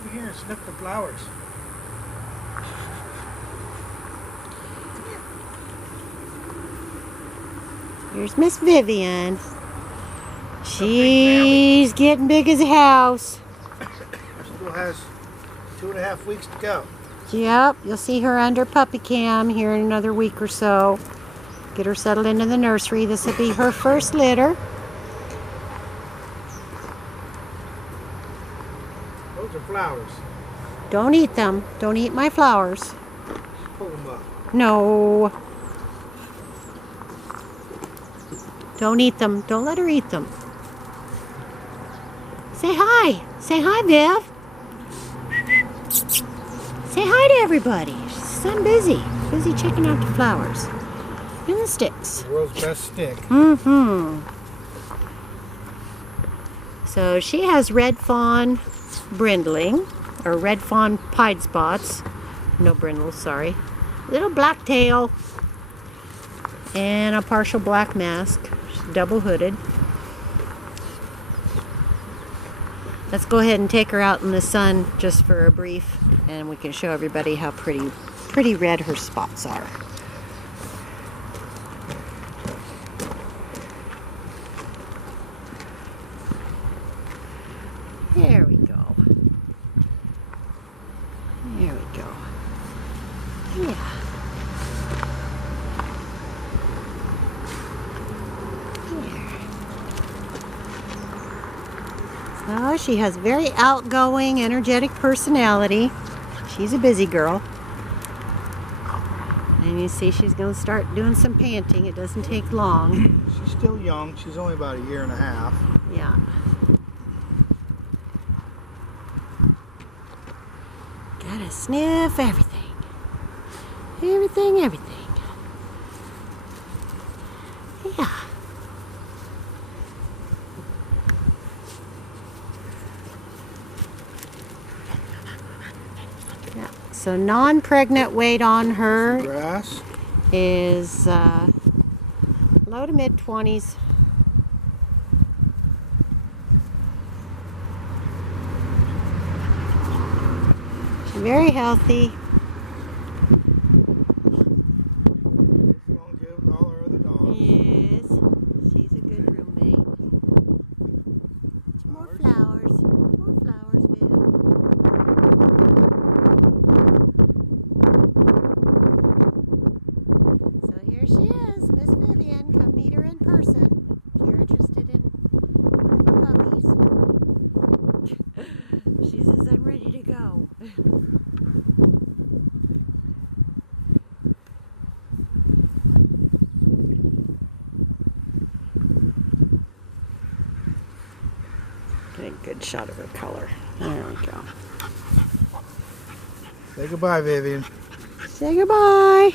over here and sniff the flowers. Here's Miss Vivian. She's getting big as a house. Still has 2.5 weeks to go. Yep, you'll see her under puppy cam here in another week or so. Get her settled into the nursery. This will be her first litter. Those are flowers. Don't eat them. Don't eat my flowers. Just pull them up. No. Don't eat them. Don't let her eat them. Say hi. Say hi, Viv. Say hi to everybody. She's busy. Busy checking out the flowers. And the sticks. The world's best stick. Mm-hmm. So she has red fawn brindling, or red fawn pied spots. No brindles, sorry. Little black tail. And a partial black mask. She's double hooded. Let's go ahead and take her out in the sun just for a brief, and we can show everybody how pretty red her spots are. There we go. There we go. Yeah. Oh, she has very outgoing, energetic personality. She's a busy girl. And you see she's going to start doing some panting. It doesn't take long. She's still young. She's only about 1.5 years. Yeah. Gotta sniff everything. Everything. Yeah. So non-pregnant weight on her Grass. is low to mid-20s. She's very healthy. It's all good with all our other dogs. Yes, she's a good roommate. More flowers, Viv. So here she is, Miss Vivian. Come meet her in person if you're interested in puppies. She says, I'm ready to go. Get a good shot of her color. There we go. Say goodbye, Vivian. Say goodbye.